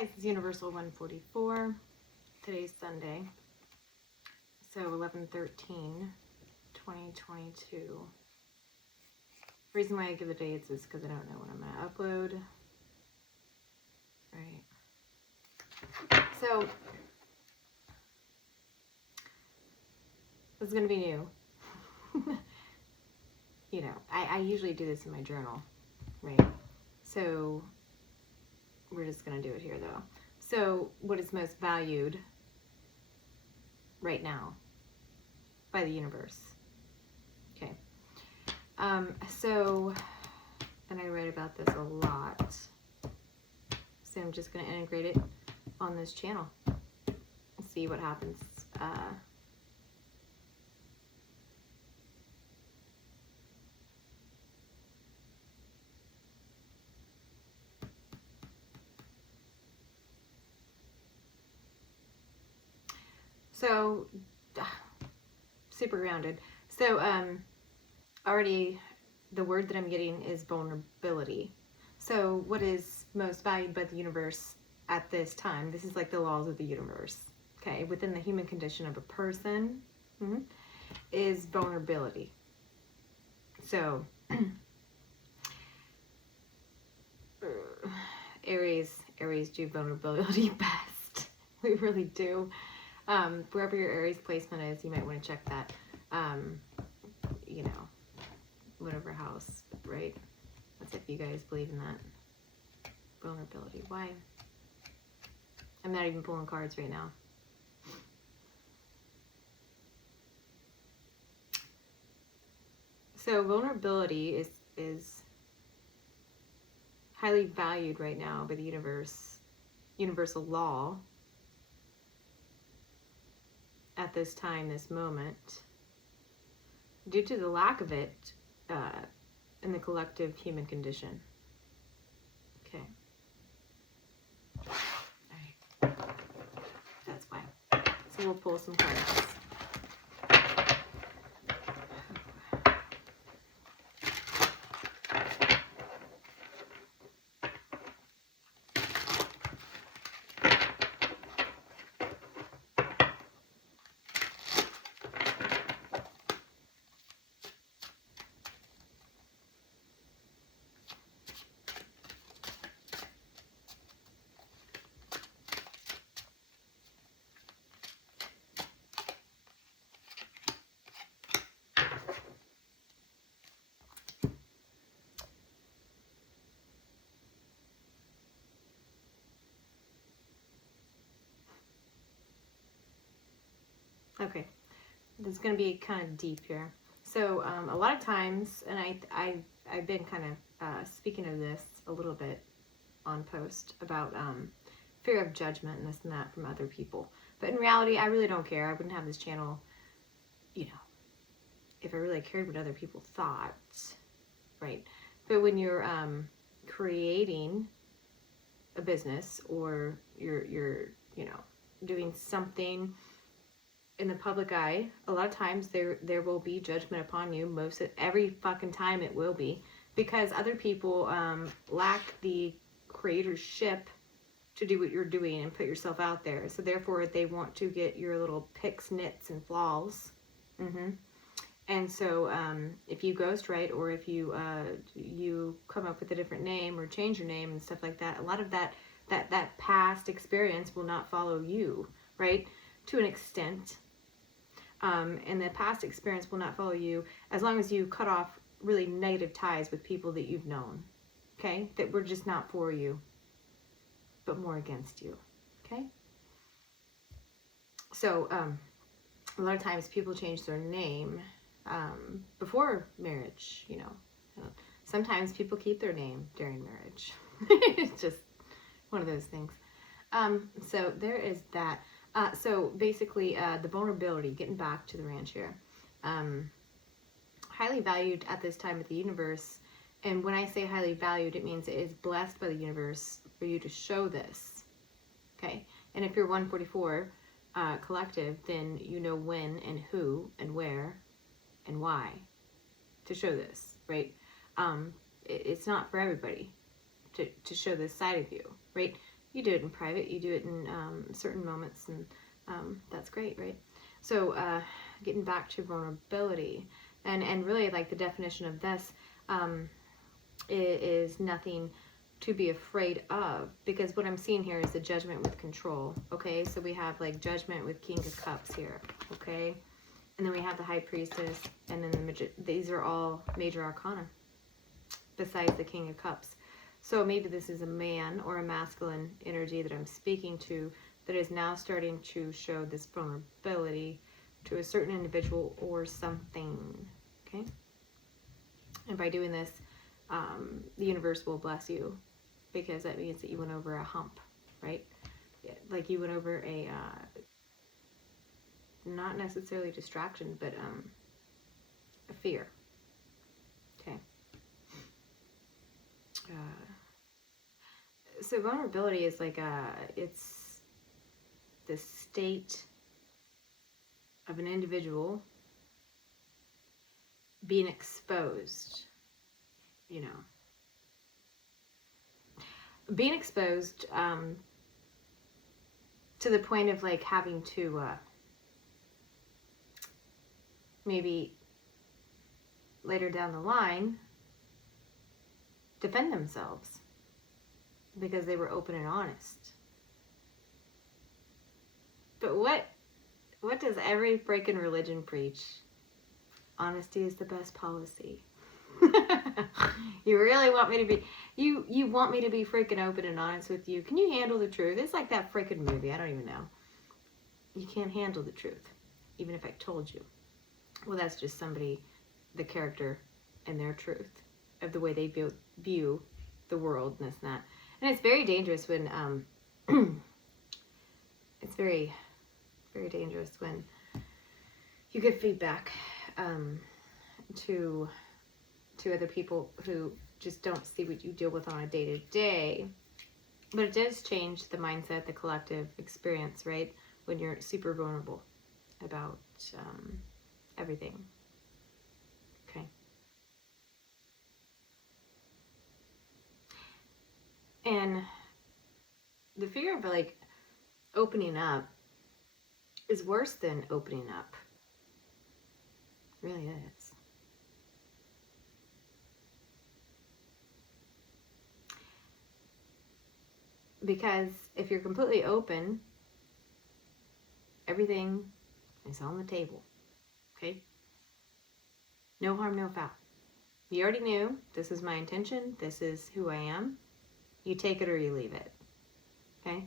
Hi, this is Universal 144. Today's Sunday, so 11/13/2022. The reason why I give the dates is because I don't know when I'm going to upload. Right. So, this is going to be new. You know, I usually do this in my journal, right? So, we're just going to do it here, though. So, what is most valued right now by the universe? Okay. So, and I read about this a lot. So I'm just going to integrate it on this channel and see what happens. So, super grounded. So, already the word that I'm getting is vulnerability. So what is most valued by the universe at this time? This is like the laws of the universe, okay? Within the human condition of a person is vulnerability. So Aries do vulnerability best. We really do. Wherever your Aries placement is, you might want to check that. You know, whatever house, right? That's if you guys believe in that. Vulnerability. Why? I'm not even pulling cards right now. So vulnerability is highly valued right now by the universal law at this time, this moment, due to the lack of it in the collective human condition. Okay. All right. That's why. So we'll pull some cards. Okay, this is going to be kind of deep here. So a lot of times, and I've been kind of speaking of this a little bit on post about fear of judgment and this and that from other people. But in reality, I really don't care. I wouldn't have this channel, you know, if I really cared what other people thought, right? But when you're creating a business or you're you know, doing something in the public eye, a lot of times there will be judgment upon you. Every fucking time it will be, because other people lack the creatorship to do what you're doing and put yourself out there. So therefore they want to get your little picks, nits, and flaws. And so if you ghostwrite, or if you you come up with a different name or change your name and stuff like that, a lot of that past experience will not follow you, right? To an extent. And the past experience will not follow you as long as you cut off really negative ties with people that you've known, okay? That were just not for you, but more against you, okay? So a lot of times people change their name before marriage, you know. Sometimes people keep their name during marriage. It's just one of those things. So there is that. So basically, the vulnerability, getting back to the ranch here, highly valued at this time of the universe. And when I say highly valued, it means it is blessed by the universe for you to show this. Okay. And if you're 144 collective, then you know when and who and where and why to show this, right? It's not for everybody to show this side of you, right? You do it in private, you do it in certain moments, and that's great, right? So getting back to vulnerability, and really like the definition of this is nothing to be afraid of, because what I'm seeing here is the judgment with control. Okay, so we have like judgment with King of Cups here. Okay, and then we have the High Priestess, and then these are all major arcana besides the King of Cups. So maybe this is a man or a masculine energy that I'm speaking to that is now starting to show this vulnerability to a certain individual or something. Okay, and by doing this, the universe will bless you, because that means that you went over a hump, right? Like you went over a not necessarily distraction, but a fear. Okay. So vulnerability is like it's the state of an individual being exposed, you know. Being exposed to the point of like having to maybe later down the line defend themselves because they were open and honest. But what does every freaking religion preach? Honesty is the best policy. You really want me to be, you want me to be freaking open and honest with you? Can you handle the truth? It's like that freaking movie, I don't even know. You can't handle the truth, even if I told you. Well, that's just somebody, the character and their truth of the way they view the world and this and that. And it's very dangerous when it's very, very dangerous when you give feedback to other people who just don't see what you deal with on a day-to-day. But it does change the mindset, the collective experience, right? When you're super vulnerable about everything. Okay. And the fear of like opening up is worse than opening up. It really is. Because if you're completely open, everything is on the table. Okay? No harm, no foul. You already knew this is my intention. This is who I am. You take it or you leave it. Okay?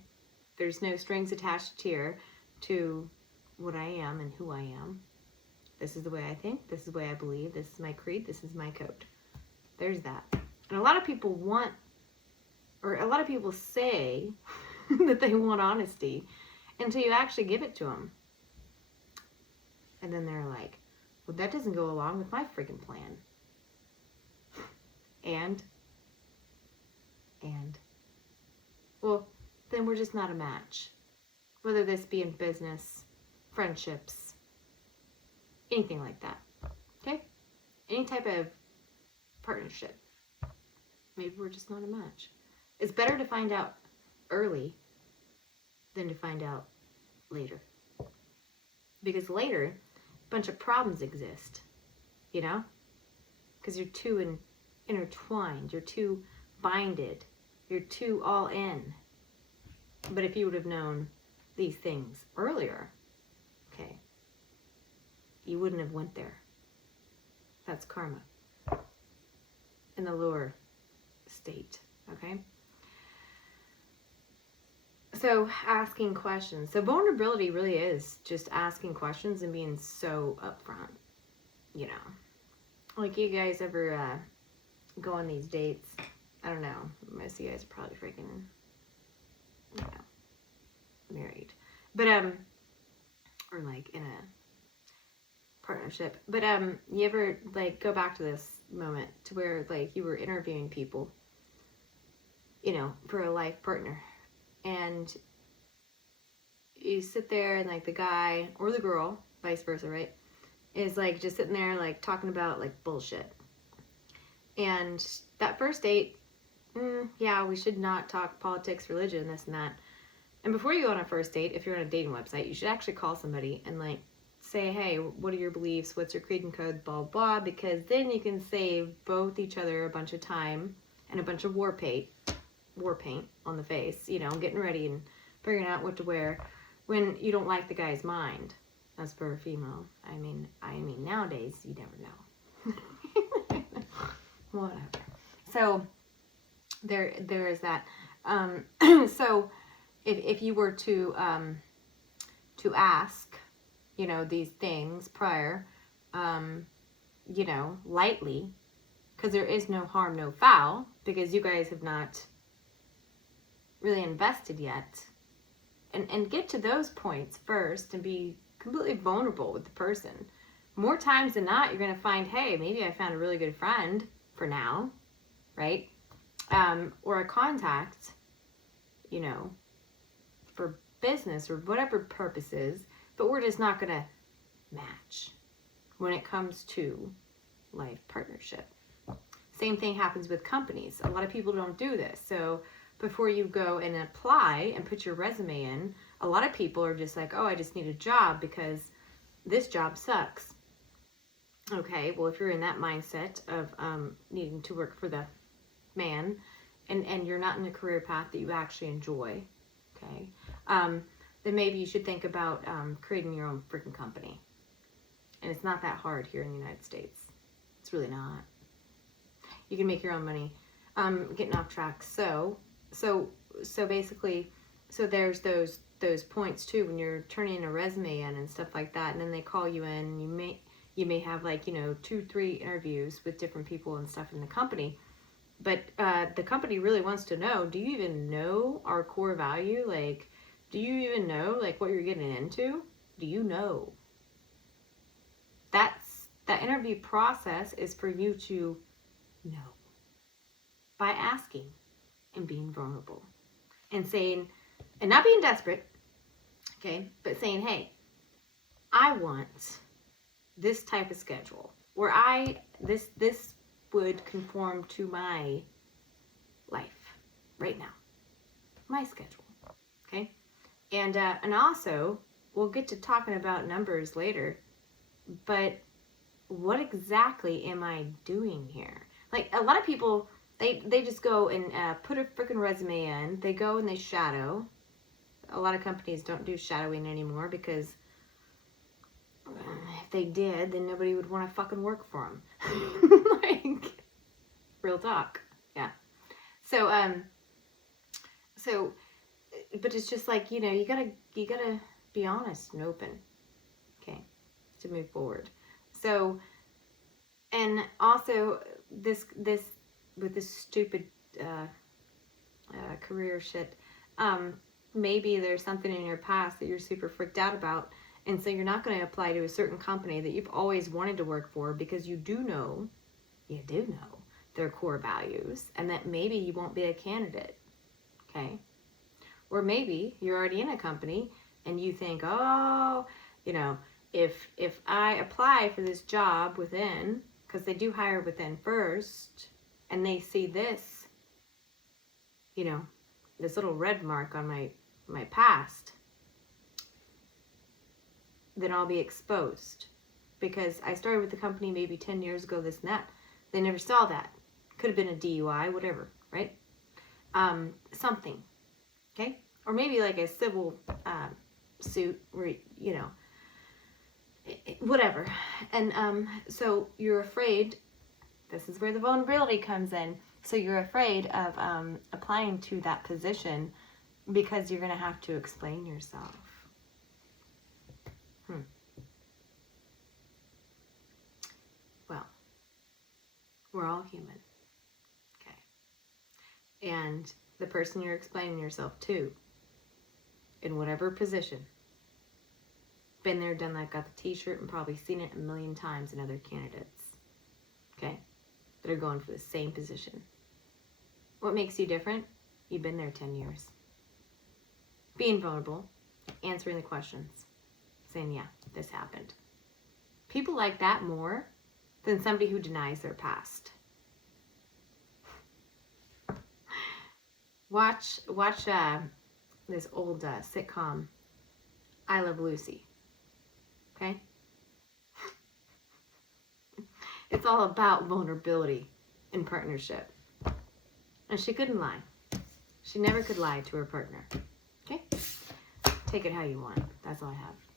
There's no strings attached here to what I am and who I am. This is the way I think. This is the way I believe. This is my creed. This is my code. There's that. And a lot of people want, or a lot of people say that they want honesty until you actually give it to them. And then they're like, well, that doesn't go along with my freaking plan. And, well, then we're just not a match. Whether this be in business, friendships, anything like that. Okay? Any type of partnership. Maybe we're just not a match. It's better to find out early than to find out later. Because later, a bunch of problems exist. You know? Because you're too intertwined. You're too binded. You're too all in. But if you would have known these things earlier, okay, you wouldn't have went there. That's karma. In the lower state, okay? So asking questions. So vulnerability really is just asking questions and being so upfront, you know. Like, you guys ever go on these dates? I don't know. Most of you guys are probably freaking, you know, married. But, or like in a partnership. But, you ever like go back to this moment to where like you were interviewing people, you know, for a life partner, and you sit there and like the guy or the girl, vice versa, right, is like just sitting there like talking about like bullshit. And that first date yeah, we should not talk politics, religion, this and that. And before you go on a first date, if you're on a dating website, you should actually call somebody and like say, hey, what are your beliefs? What's your creed and code? Blah, blah, because then you can save both each other a bunch of time and a bunch of war paint on the face, you know, getting ready and figuring out what to wear when you don't like the guy's mind. As for a female, I mean, nowadays you never know. Whatever. So there is that. So if you were to ask, you know, these things prior, you know, lightly, because there is no harm, no foul, because you guys have not really invested yet, and get to those points first and be completely vulnerable with the person. More times than not, you're going to find, hey, maybe I found a really good friend for now, right? Or a contact, you know, for business or whatever purposes, but we're just not going to match when it comes to life partnership. Same thing happens with companies. A lot of people don't do this. So before you go and apply and put your resume in, a lot of people are just like, oh, I just need a job because this job sucks. Okay, well, if you're in that mindset of needing to work for the man and you're not in a career path that you actually enjoy, okay, then maybe you should think about creating your own freaking company. And it's not that hard here in the United States. It's really not. You can make your own money. Getting off track. So basically, so there's those points too when you're turning a resume in and stuff like that, and then they call you in, and you may have like, you know, 2-3 interviews with different people and stuff in the company. But the company really wants to know, do you even know our core value? Like, do you even know like what you're getting into? Do you know? That interview process is for you to know by asking and being vulnerable and saying, and not being desperate, okay, but saying, hey, I want this type of schedule, or this would conform to my life right now, my schedule, okay? And also, we'll get to talking about numbers later, but what exactly am I doing here? Like, a lot of people, they just go and put a freaking resume in. They go and they shadow. A lot of companies don't do shadowing anymore because if they did, then nobody would want to fucking work for them. Like, real talk. Yeah. So, but it's just like, you know, you gotta be honest and open, okay, to move forward. So, and also this with this stupid career shit, maybe there's something in your past that you're super freaked out about, and so you're not going to apply to a certain company that you've always wanted to work for because you do know their core values, and that maybe you won't be a candidate, okay? Or maybe you're already in a company and you think, oh, you know, if I apply for this job within, because they do hire within first, and they see this, you know, this little red mark on my past, then I'll be exposed. Because I started with the company maybe 10 years ago, this and that. They never saw that. Could have been a DUI, whatever, right? Something, okay? Or maybe like a civil suit where, you know, whatever. And so you're afraid, this is where the vulnerability comes in. So you're afraid of applying to that position because you're going to have to explain yourself. Well, we're all human, okay? And the person you're explaining yourself to, in whatever position, been there, done that, got the t-shirt, and probably seen it a million times in other candidates, okay, that are going for the same position. What makes you different? You've been there 10 years. Being vulnerable, answering the questions, saying, yeah, this happened. People like that more than somebody who denies their past. watch this old sitcom, I Love Lucy. Okay? It's all about vulnerability in partnership. And she couldn't lie. She never could lie to her partner. Okay? Take it how you want. That's all I have.